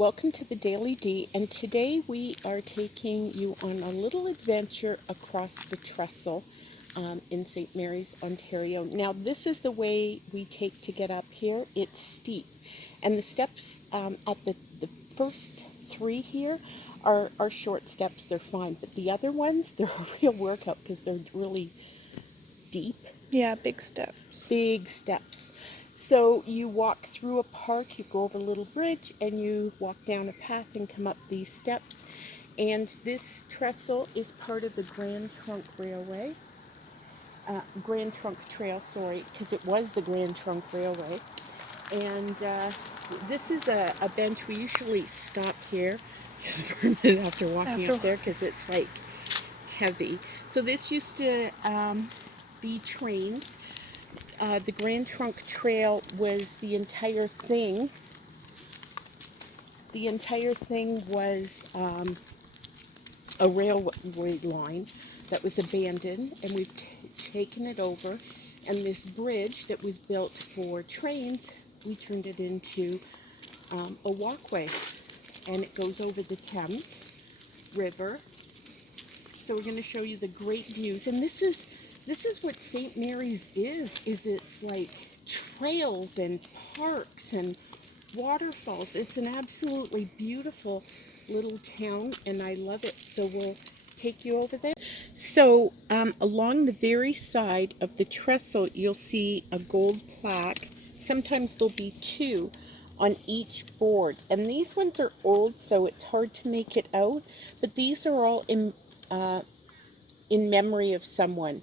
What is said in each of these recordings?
Welcome to the Daily D, and today we are taking you on a little adventure across the Trestle in St. Mary's, Ontario. Now, this is the way we take to get up here. It's steep, and the steps at the first three here are short steps. They're fine, but the other ones, they're a real workout because they're really deep. Yeah, big steps. Big steps. So you walk through a park, you go over a little bridge, and you walk down a path and come up these steps. And this trestle is part of the Grand Trunk Railway. Grand Trunk Trail, sorry, because it was the Grand Trunk Railway. And this is a bench. We usually stop here just for a minute after walking up there because it's like heavy. So this used to be trains. The Grand Trunk Trail was the entire thing. The entire thing was a railway line that was abandoned, and we've taken it over. And this bridge that was built for trains, we turned it into a walkway, and it goes over the Thames River. So we're going to show you the great views, and this is what St. Mary's is it's like trails and parks and waterfalls. It's an absolutely beautiful little town, and I love it. So we'll take you over there. So along the very side of the trestle, you'll see a gold plaque. Sometimes there'll be two on each board, and these ones are old, so it's hard to make it out, but these are all in memory of someone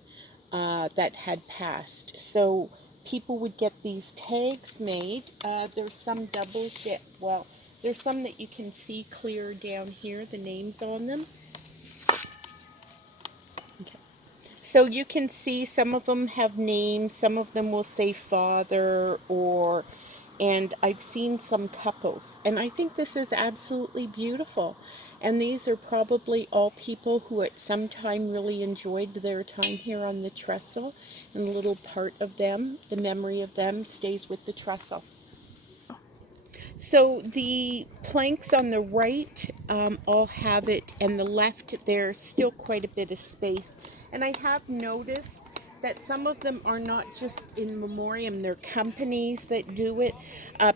that had passed. So people would get these tags made. There's some doubles that, well, there's some that you can see clear down here, the names on them. Okay. So you can see some of them have names, some of them will say father or, and I've seen some couples, and I think this is absolutely beautiful. And these are probably all people who at some time really enjoyed their time here on the trestle, and a little part of them, the memory of them, stays with the trestle. So the planks on the right all have it, and the left there's still quite a bit of space. And I have noticed that some of them are not just in memoriam, they're companies that do it.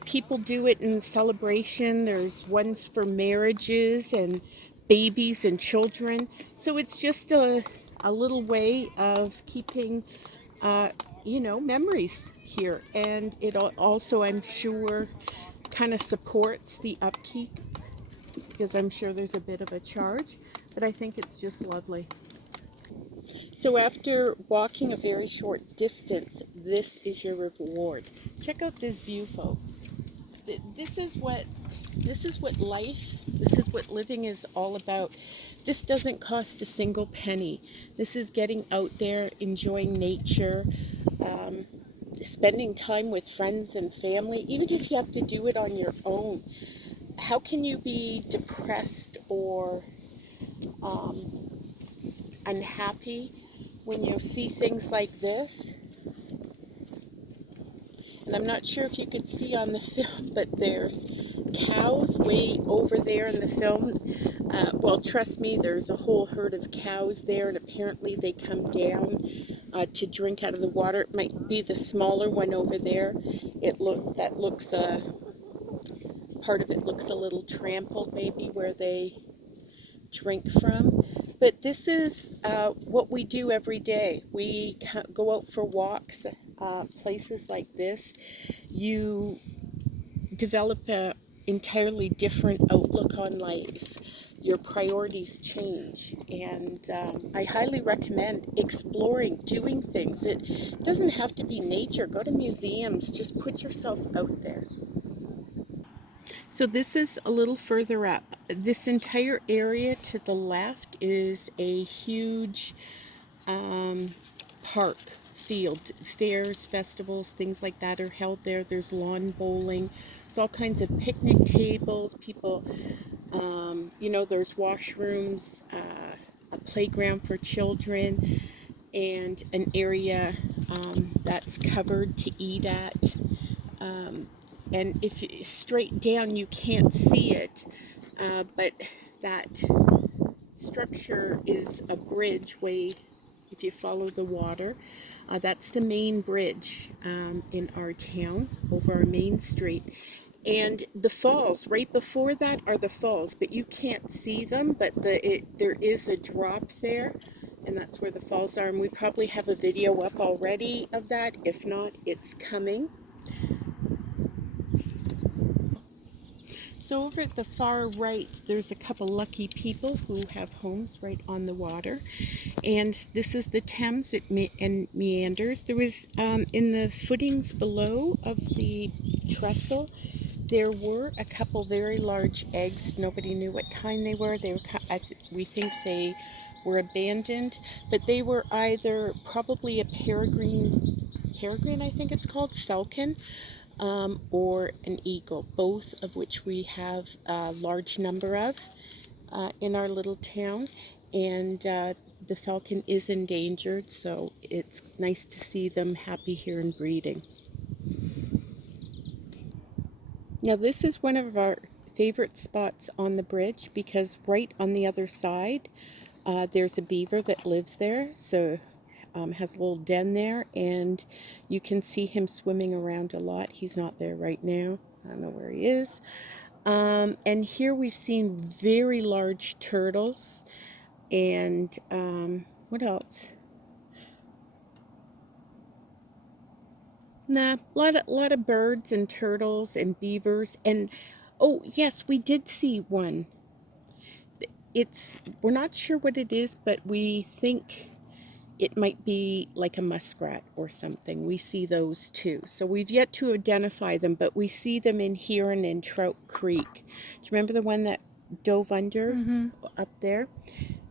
People do it in celebration. There's ones for marriages and babies and children. So it's just a little way of keeping, memories here. And it also, I'm sure, kind of supports the upkeep because I'm sure there's a bit of a charge, but I think it's just lovely. So after walking a very short distance, this is your reward. Check out this view, folks. This is what life, this is what living is all about. This doesn't cost a single penny. This is getting out there, enjoying nature, spending time with friends and family, even if you have to do it on your own. How can you be depressed or unhappy when you see things like this? And I'm not sure if you could see on the film, but there's cows way over there in the film. Well, trust me, there's a whole herd of cows there, and apparently they come down to drink out of the water. It might be the smaller one over there. Part of it looks a little trampled, maybe where they drink from. But this is what we do every day. We go out for walks, places like this. You develop an entirely different outlook on life. Your priorities change, and I highly recommend exploring, doing things. It doesn't have to be nature. Go to museums. Just put yourself out there. So this is a little further up. This entire area to the left is a huge park, field. Fairs, festivals, things like that are held there. There's lawn bowling. There's all kinds of picnic tables. People, there's washrooms, a playground for children, and an area that's covered to eat at. and if straight down you can't see it, but that structure is a bridge way, if you follow the water. That's the main bridge in our town over our main street. And the falls, right before that are the falls, but you can't see them, but there is a drop there, and that's where the falls are. And we probably have a video up already of that. If not, it's coming. So over at the far right, there's a couple lucky people who have homes right on the water. And this is the Thames. It meanders. There was, in the footings below of the trestle, there were a couple very large eggs. Nobody knew what kind they were. We think they were abandoned, but they were either probably a peregrine, I think it's called, falcon, or an eagle, both of which we have a large number of in our little town. And the falcon is endangered, so it's nice to see them happy here and breeding. Now this is one of our favorite spots on the bridge because right on the other side there's a beaver that lives there, so has a little den there, and you can see him swimming around a lot. He's not there right now. I don't know where he is. And here we've seen very large turtles, and what else? Nah, lot of birds and turtles and beavers, and oh yes, we did see one. We're not sure what it is, but we think it might be like a muskrat or something. We see those too. So we've yet to identify them, but we see them in Huron and Trout Creek. Do you remember the one that dove under up there?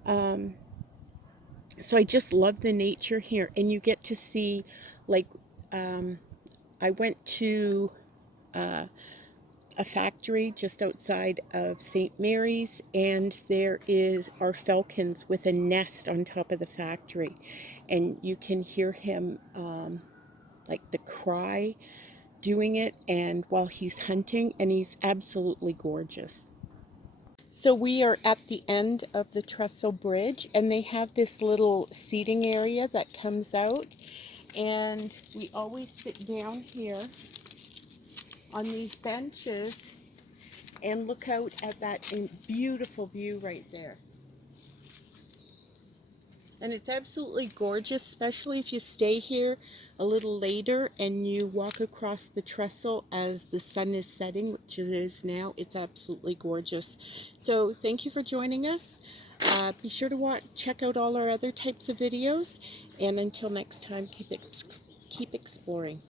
So I just love the nature here, and you get to see, like, I went to a factory just outside of St. Mary's, and there are falcons with a nest on top of the factory, and you can hear him like the cry doing it, and while he's hunting, and he's absolutely gorgeous. So we are at the end of the Trestle Bridge, and they have this little seating area that comes out, and we always sit down here on these benches and look out at that beautiful view right there. And it's absolutely gorgeous, especially if you stay here a little later and you walk across the trestle as the sun is setting, which it is now. It's absolutely gorgeous. So thank you for joining us. Be sure to check out all our other types of videos. And until next time, keep exploring.